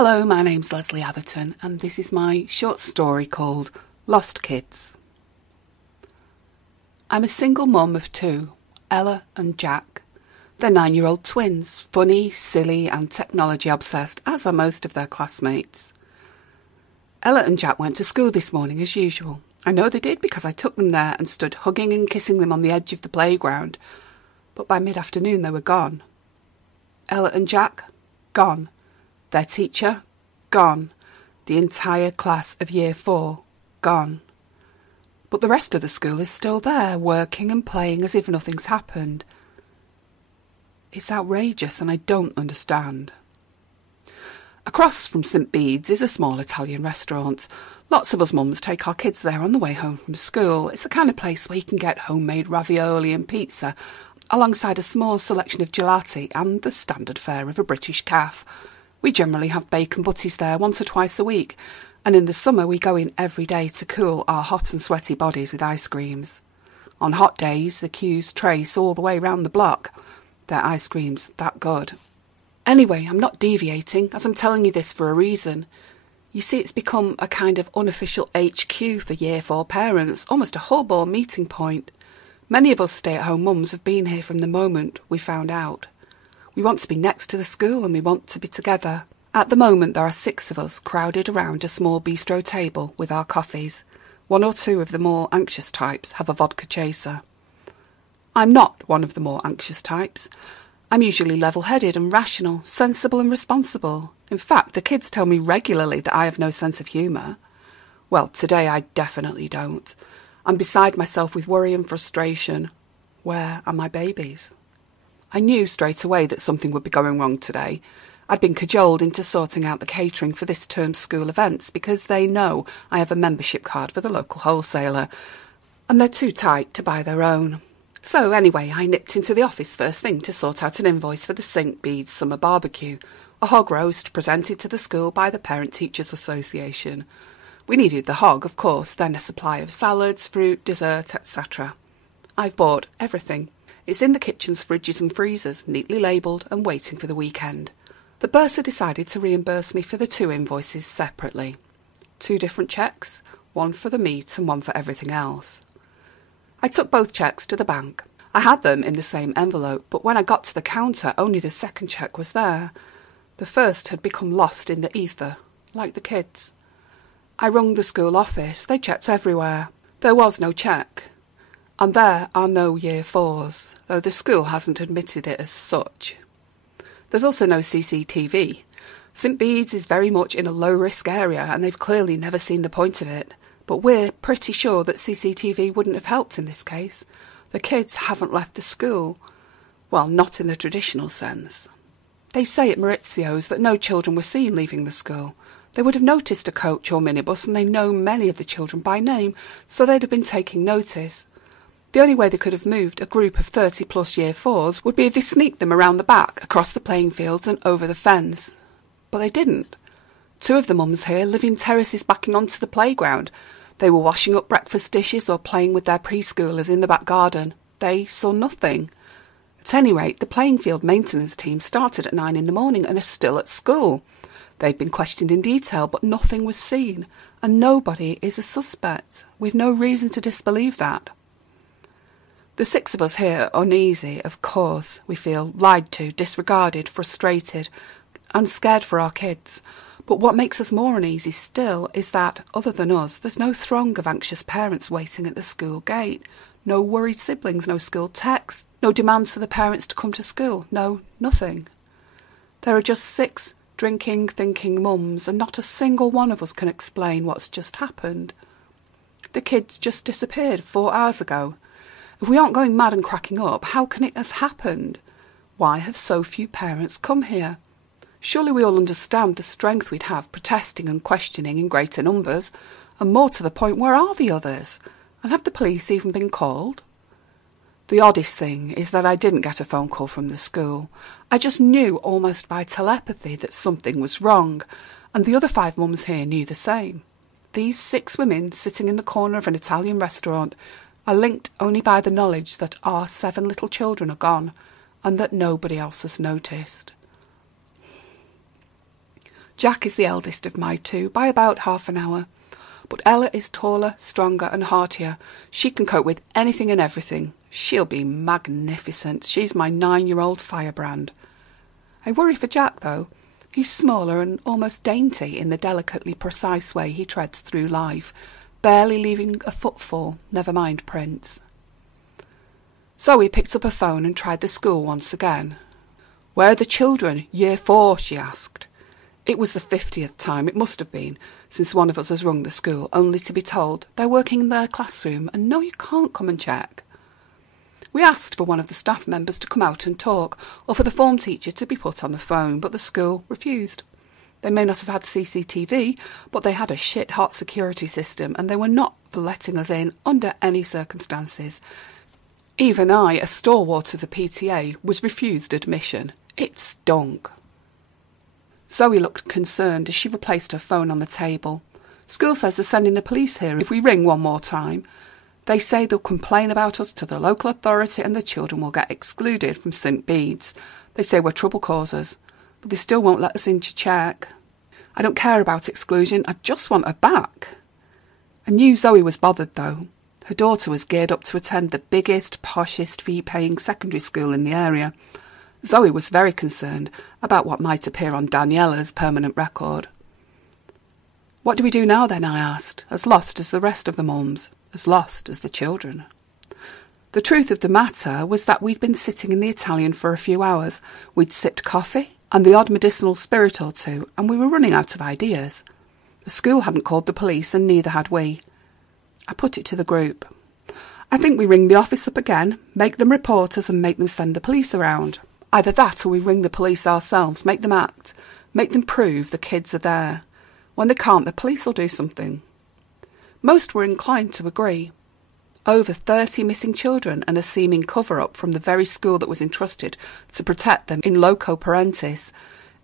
Hello, my name's Lesley Atherton, and this is my short story called Lost Kids. I'm a single mum of two, Ella and Jack. They're 9-year-old twins, funny, silly and technology obsessed, as are most of their classmates. Ella and Jack went to school this morning as usual. I know they did because I took them there and stood hugging and kissing them on the edge of the playground. But by mid-afternoon they were gone. Ella and Jack, gone. Their teacher, gone. The entire class of Year 4, gone. But the rest of the school is still there, working and playing as if nothing's happened. It's outrageous and I don't understand. Across from St Bede's is a small Italian restaurant. Lots of us mums take our kids there on the way home from school. It's the kind of place where you can get homemade ravioli and pizza, alongside a small selection of gelati and the standard fare of a British calf. We generally have bacon butties there once or twice a week, and in the summer we go in every day to cool our hot and sweaty bodies with ice creams. On hot days, the queues trace all the way round the block. Their ice cream's that good. Anyway, I'm not deviating, as I'm telling you this for a reason. You see, it's become a kind of unofficial HQ for Year 4 parents, almost a hub or meeting point. Many of us stay-at-home mums have been here from the moment we found out. We want to be next to the school and we want to be together. At the moment there are 6 of us crowded around a small bistro table with our coffees. 1 or 2 of the more anxious types have a vodka chaser. I'm not one of the more anxious types. I'm usually level-headed and rational, sensible and responsible. In fact, the kids tell me regularly that I have no sense of humour. Well, today I definitely don't. I'm beside myself with worry and frustration. Where are my babies? I knew straight away that something would be going wrong today. I'd been cajoled into sorting out the catering for this term's school events because they know I have a membership card for the local wholesaler, and they're too tight to buy their own. So anyway, I nipped into the office first thing to sort out an invoice for the St Bede's summer barbecue, a hog roast presented to the school by the Parent Teachers Association. We needed the hog, of course, then a supply of salads, fruit, dessert, etc. I've bought everything. It's in the kitchen's fridges and freezers, neatly labelled and waiting for the weekend. The bursar decided to reimburse me for the 2 invoices separately. 2 different cheques, one for the meat and one for everything else. I took both cheques to the bank. I had them in the same envelope, but when I got to the counter, only the second cheque was there. The first had become lost in the ether, like the kids. I rung the school office. They checked everywhere. There was no cheque. And there are no Year 4s, though the school hasn't admitted it as such. There's also no CCTV. St Bede's is very much in a low-risk area and they've clearly never seen the point of it. But we're pretty sure that CCTV wouldn't have helped in this case. The kids haven't left the school. Well, not in the traditional sense. They say at Maurizio's that no children were seen leaving the school. They would have noticed a coach or minibus and they know many of the children by name, so they'd have been taking notice. The only way they could have moved a group of 30-plus Year 4s would be if they sneaked them around the back, across the playing fields and over the fence. But they didn't. 2 of the mums here live in terraces backing onto the playground. They were washing up breakfast dishes or playing with their preschoolers in the back garden. They saw nothing. At any rate, the playing field maintenance team started at 9 in the morning and are still at school. They've been questioned in detail, but nothing was seen, and nobody is a suspect. We've no reason to disbelieve that. The 6 of us here are uneasy, of course. We feel lied to, disregarded, frustrated, and scared for our kids. But what makes us more uneasy still is that, other than us, there's no throng of anxious parents waiting at the school gate. No worried siblings, no school texts, no demands for the parents to come to school, no, nothing. There are just 6 drinking, thinking mums, and not a single one of us can explain what's just happened. The kids just disappeared 4 hours ago. If we aren't going mad and cracking up, how can it have happened? Why have so few parents come here? Surely we all understand the strength we'd have protesting and questioning in greater numbers, and more to the point, where are the others? And have the police even been called? The oddest thing is that I didn't get a phone call from the school. I just knew almost by telepathy that something was wrong, and the other 5 mums here knew the same. These 6 women sitting in the corner of an Italian restaurant are linked only by the knowledge that our 7 little children are gone, and that nobody else has noticed. Jack is the eldest of my two by about half an hour. But Ella is taller, stronger and heartier. She can cope with anything and everything. She'll be magnificent. She's my 9-year-old firebrand. I worry for Jack, though. He's smaller and almost dainty in the delicately precise way he treads through life, barely leaving a footfall, never mind prints. Zoe picked up her phone and tried the school once again. "Where are the children? Year 4, she asked. It was the 50th time, it must have been, since one of us has rung the school, only to be told they're working in their classroom and no, you can't come and check. We asked for one of the staff members to come out and talk, or for the form teacher to be put on the phone, but the school refused. They may not have had CCTV, but they had a shit-hot security system, and they were not for letting us in under any circumstances. Even I, a stalwart of the PTA, was refused admission. It stunk." Zoe looked concerned as she replaced her phone on the table. "School says they're sending the police here if we ring one more time. They say they'll complain about us to the local authority and the children will get excluded from St Bede's. They say we're trouble causers, but they still won't let us in to check. I don't care about exclusion, I just want her back." I knew Zoe was bothered, though. Her daughter was geared up to attend the biggest, poshest, fee-paying secondary school in the area. Zoe was very concerned about what might appear on Daniela's permanent record. "What do we do now, then?" I asked, as lost as the rest of the mums, as lost as the children. The truth of the matter was that we'd been sitting in the Italian for a few hours. We'd sipped coffee and the odd medicinal spirit or two, and we were running out of ideas. The school hadn't called the police, and neither had we. I put it to the group. "I think we ring the office up again, make them report us and make them send the police around. Either that or we ring the police ourselves, make them act, make them prove the kids are there. When they can't, the police will do something." Most were inclined to agree. Over 30 missing children and a seeming cover-up from the very school that was entrusted to protect them in loco parentis.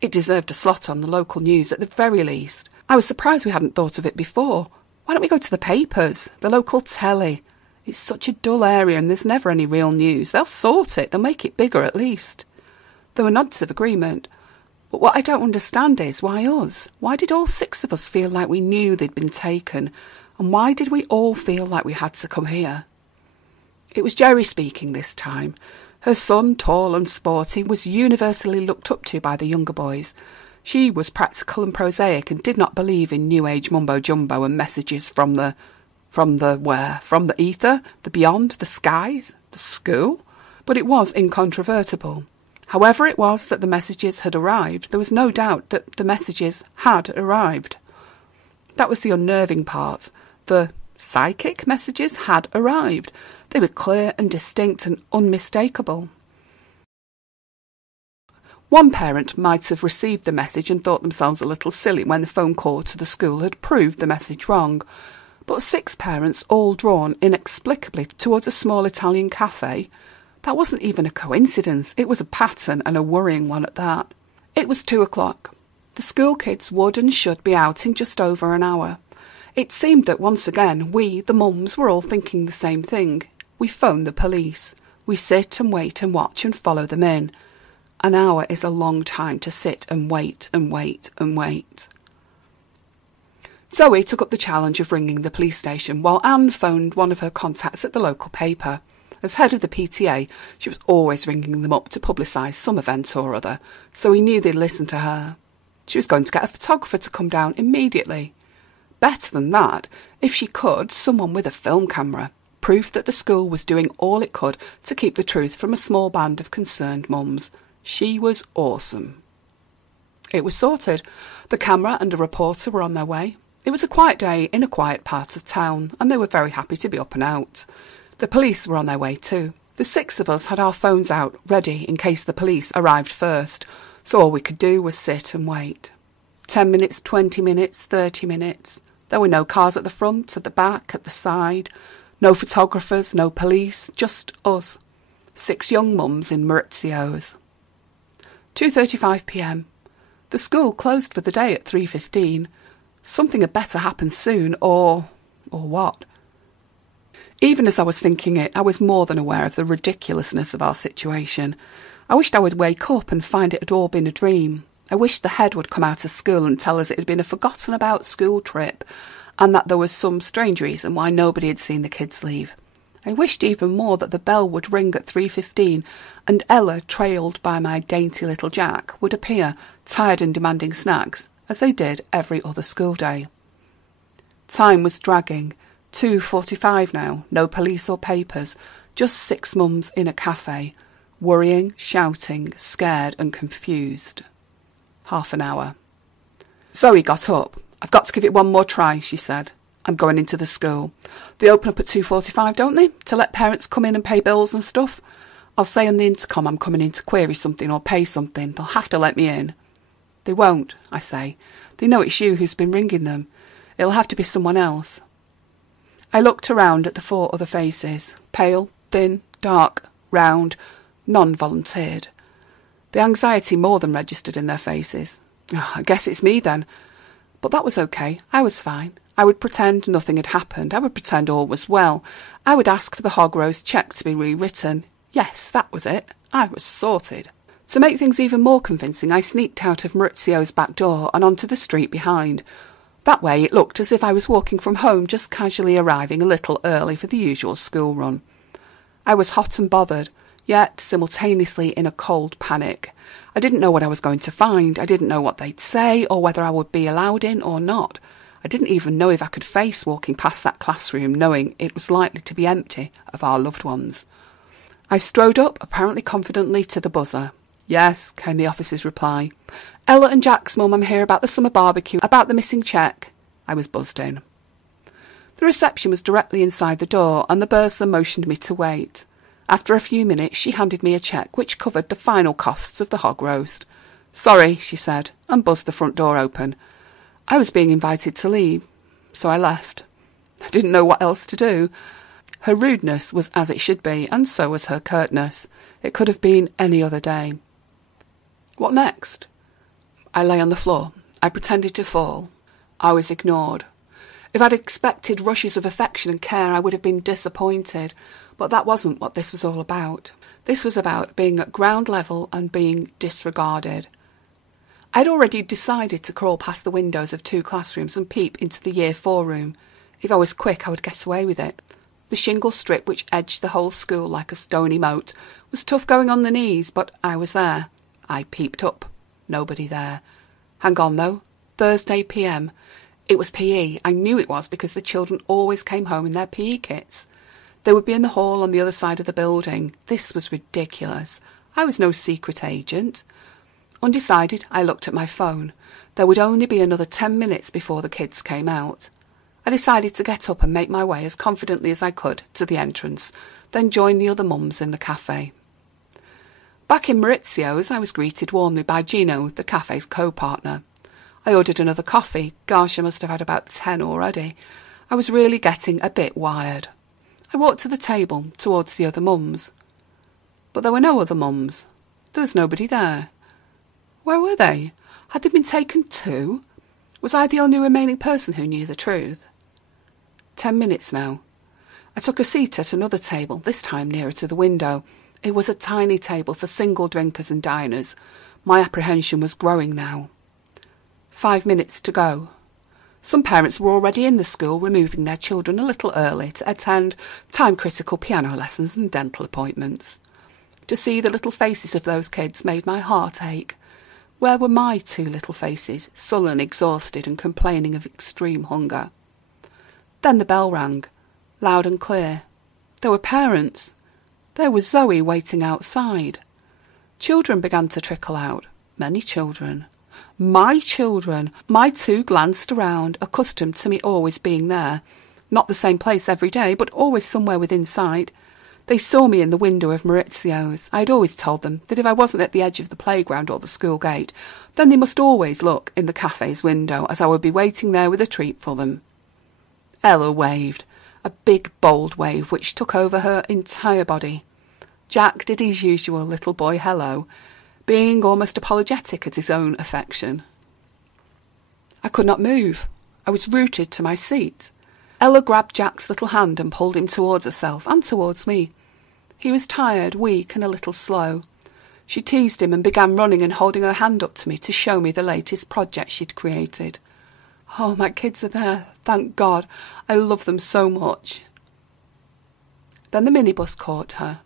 It deserved a slot on the local news at the very least. I was surprised we hadn't thought of it before. Why don't we go to the papers, the local telly? It's such a dull area and there's never any real news. They'll sort it, they'll make it bigger at least. There were nods of agreement. But what I don't understand is, why us? Why did all 6 of us feel like we knew they'd been taken? And why did we all feel like we had to come here? It was Jerry speaking this time. Her son, tall and sporty, was universally looked up to by the younger boys. She was practical and prosaic and did not believe in New Age mumbo-jumbo and messages from the where? From the ether, the beyond, the skies, the school? But it was incontrovertible. However it was that the messages had arrived, there was no doubt that the messages had arrived. That was the unnerving part. The psychic messages had arrived. They were clear and distinct and unmistakable. One parent might have received the message and thought themselves a little silly when the phone call to the school had proved the message wrong. But 6 parents, all drawn inexplicably towards a small Italian cafe, that wasn't even a coincidence. It was a pattern, and a worrying one at that. It was 2 o'clock. The school kids would and should be out in just over an hour. It seemed that once again we, the mums, were all thinking the same thing. We phoned the police. We sit and wait and watch and follow them in. An hour is a long time to sit and wait and wait and wait. Zoe took up the challenge of ringing the police station, while Anne phoned one of her contacts at the local paper. As head of the PTA, she was always ringing them up to publicise some event or other, so he knew they'd listen to her. She was going to get a photographer to come down immediately. Better than that, if she could, someone with a film camera. Proof that the school was doing all it could to keep the truth from a small band of concerned mums. She was awesome. It was sorted. The camera and a reporter were on their way. It was a quiet day in a quiet part of town, and they were very happy to be up and out. The police were on their way too. The 6 of us had our phones out, ready in case the police arrived first, so all we could do was sit and wait. 10 minutes, 20 minutes, 30 minutes. There were no cars at the front, at the back, at the side. No photographers, no police, just us. 6 young mums in Mauritzio's. 2:35 p.m. The school closed for the day at 3:15. Something had better happen soon, or what? Even as I was thinking it, I was more than aware of the ridiculousness of our situation. I wished I would wake up and find it had all been a dream. I wished the head would come out of school and tell us it had been a forgotten-about school trip and that there was some strange reason why nobody had seen the kids leave. I wished even more that the bell would ring at 3:15 and Ella, trailed by my dainty little Jack, would appear, tired and demanding snacks, as they did every other school day. Time was dragging. 2:45 now, no police or papers, just 6 mums in a cafe, worrying, shouting, scared and confused. Half an hour. Zoe got up. "I've got to give it one more try," she said. "I'm going into the school. They open up at 2:45, don't they, to let parents come in and pay bills and stuff? I'll say on the intercom I'm coming in to query something or pay something. They'll have to let me in." "They won't," I say. "They know it's you who's been ringing them. It'll have to be someone else." I looked around at the 4 other faces. Pale, thin, dark, round. None volunteered. The anxiety more than registered in their faces. I guess it's me then. But that was okay. I was fine. I would pretend nothing had happened. I would pretend all was well. I would ask for the hog roast cheque to be rewritten. Yes, that was it. I was sorted. To make things even more convincing, I sneaked out of Maurizio's back door and onto the street behind. That way it looked as if I was walking from home, just casually arriving a little early for the usual school run. I was hot and bothered, yet simultaneously in a cold panic. I didn't know what I was going to find. I didn't know what they'd say or whether I would be allowed in or not. I didn't even know if I could face walking past that classroom knowing it was likely to be empty of our loved ones. I strode up, apparently confidently, to the buzzer. "Yes," came the officer's reply. "Ella and Jack's mum, I'm here about the summer barbecue, about the missing cheque." I was buzzed in. The reception was directly inside the door, and the bursar motioned me to wait. After a few minutes, she handed me a cheque which covered the final costs of the hog roast. "Sorry," she said, and buzzed the front door open. I was being invited to leave, so I left. I didn't know what else to do. Her rudeness was as it should be, and so was her curtness. It could have been any other day. What next? I lay on the floor. I pretended to fall. I was ignored. If I'd expected rushes of affection and care, I would have been disappointed. But that wasn't what this was all about. This was about being at ground level and being disregarded. I'd already decided to crawl past the windows of 2 classrooms and peep into the Year 4 room. If I was quick, I would get away with it. The shingle strip which edged the whole school like a stony moat was tough going on the knees, but I was there. I peeped up. Nobody there. Hang on, though. Thursday PM. It was PE. I knew it was because the children always came home in their PE kits. They would be in the hall on the other side of the building. This was ridiculous. I was no secret agent. Undecided, I looked at my phone. There would only be another 10 minutes before the kids came out. I decided to get up and make my way as confidently as I could to the entrance, then join the other mums in the cafe. Back in Maurizio's, I was greeted warmly by Gino, the cafe's co-partner. I ordered another coffee. Gosh, I must have had about 10 already. I was really getting a bit wired. I walked to the table, towards the other mums. But there were no other mums. There was nobody there. Where were they? Had they been taken too? Was I the only remaining person who knew the truth? 10 minutes now. I took a seat at another table, this time nearer to the window. It was a tiny table for single drinkers and diners. My apprehension was growing now. 5 minutes to go. Some parents were already in the school, removing their children a little early to attend time-critical piano lessons and dental appointments. To see the little faces of those kids made my heart ache. Where were my 2 little faces, sullen, exhausted, and complaining of extreme hunger? Then the bell rang, loud and clear. There were parents. There was Zoe waiting outside. Children began to trickle out. Many children. My children. My 2 glanced around, accustomed to me always being there. Not the same place every day, but always somewhere within sight. They saw me in the window of Maurizio's. I had always told them that if I wasn't at the edge of the playground or the school gate, then they must always look in the cafe's window, as I would be waiting there with a treat for them. Ella waved, a big, bold wave which took over her entire body. Jack did his usual little boy hello, being almost apologetic at his own affection. I could not move. I was rooted to my seat. Ella grabbed Jack's little hand and pulled him towards herself and towards me. He was tired, weak, and a little slow. She teased him and began running and holding her hand up to me to show me the latest project she'd created. Oh, my kids are there, thank God. I love them so much. Then the minibus caught her.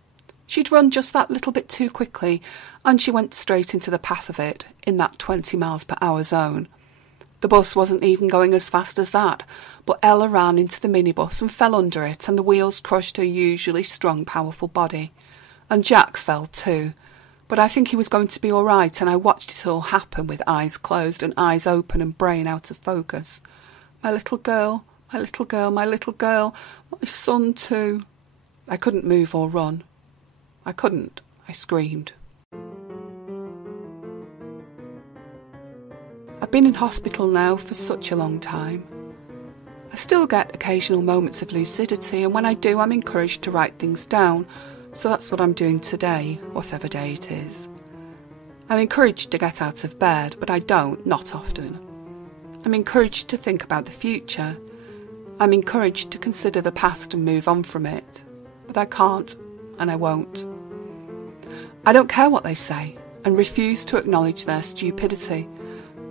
She'd run just that little bit too quickly, and she went straight into the path of it, in that 20 miles per hour zone. The bus wasn't even going as fast as that, but Ella ran into the minibus and fell under it, and the wheels crushed her usually strong, powerful body. And Jack fell too. But I think he was going to be all right, and I watched it all happen with eyes closed and eyes open and brain out of focus. My little girl, my little girl, my little girl, my son too. I couldn't move or run. I couldn't. I screamed. I've been in hospital now for such a long time. I still get occasional moments of lucidity, and when I do, I'm encouraged to write things down. So that's what I'm doing today, whatever day it is. I'm encouraged to get out of bed, but I don't, not often. I'm encouraged to think about the future. I'm encouraged to consider the past and move on from it. But I can't, and I won't. I don't care what they say, and refuse to acknowledge their stupidity.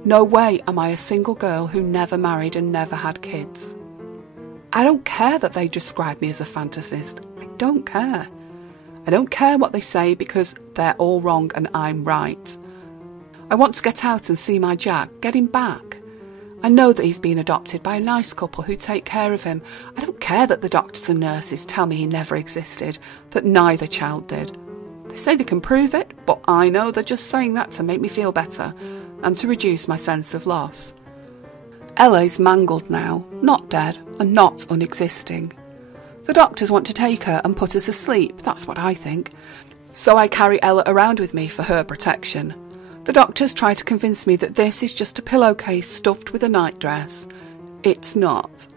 No way am I a single girl who never married and never had kids. I don't care that they describe me as a fantasist. I don't care. I don't care what they say because they're all wrong and I'm right. I want to get out and see my Jack, get him back. I know that he's been adopted by a nice couple who take care of him. I don't care that the doctors and nurses tell me he never existed, that neither child did. They say they can prove it, but I know they're just saying that to make me feel better and to reduce my sense of loss. Ella is mangled now, not dead and not unexisting. The doctors want to take her and put her to sleep, that's what I think. So I carry Ella around with me for her protection. The doctors try to convince me that this is just a pillowcase stuffed with a nightdress. It's not.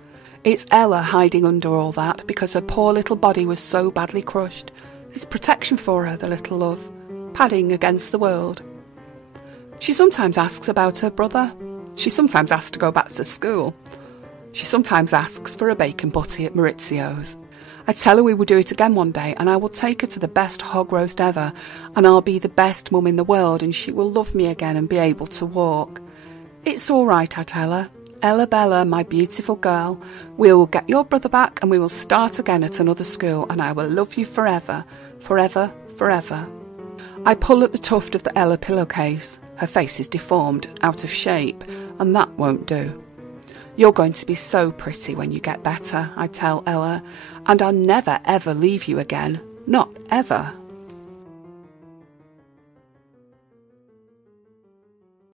It's Ella hiding under all that because her poor little body was so badly crushed. It's protection for her, the little love, padding against the world. She sometimes asks about her brother. She sometimes asks to go back to school. She sometimes asks for a bacon butty at Maurizio's. I tell her we will do it again one day, and I will take her to the best hog roast ever, and I'll be the best mum in the world, and she will love me again and be able to walk. It's all right, I tell her. Ella Bella, my beautiful girl, we will get your brother back and we will start again at another school, and I will love you forever, forever, forever. I pull at the tuft of the Ella pillowcase. Her face is deformed, out of shape, and that won't do. You're going to be so pretty when you get better, I tell Ella, and I'll never ever leave you again. Not ever,